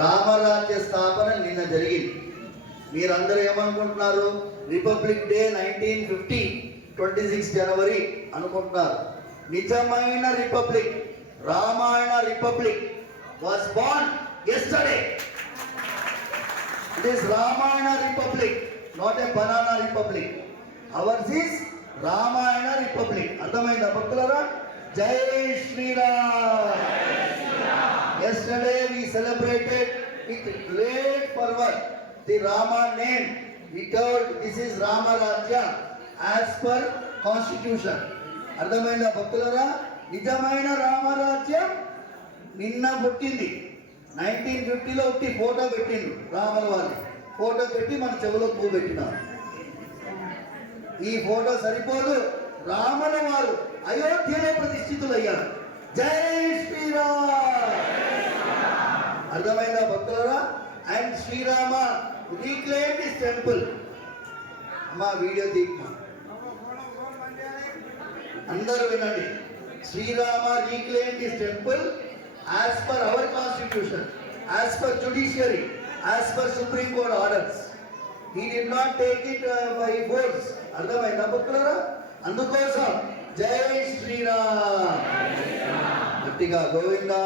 రామరాజ్య స్థాపన నిన్న జరిగింది మీరందరూ ఏమనుకుంటున్నారు republic day nineteen fifty twenty six January అనుకుంటున్నారు నిజమైన republic Ramayana republic was born yesterday it is Ramayana republic not a banana republic ours is Ramayana republic అర్థమైందా భక్తులరా జై Sriram celebrated with great fervor the Rama name. We told this is Rama Rajya as per constitution. అర్థమైందా భక్తులరా నిజమైన రామరాజ్యం నిన్న పుట్టింది nineteen ఫిఫ్టీలో ఒకటి ఫోటో పెట్టిండు రాముల వారిని ఫోటో పెట్టి మన చెవులో పువ్వు పెట్టినారు ఈ ఫోటో సరిపోదు రామల వారు అయోధ్యలో ప్రతిష్ఠితులయ్యారు జై శ్రీరామ్ అర్థమైన భక్తులరా and Shrirama reclaim this temple అమ్మా వీడియో తీక్మా అందరూ వినండి Shrirama reclaim this temple as per our constitution as per judiciary as per supreme court orders we did not take it by force అర్థమైందా భక్తులరా అందుకోసం జై శ్రీరామ్ గట్టిగా గోవిందా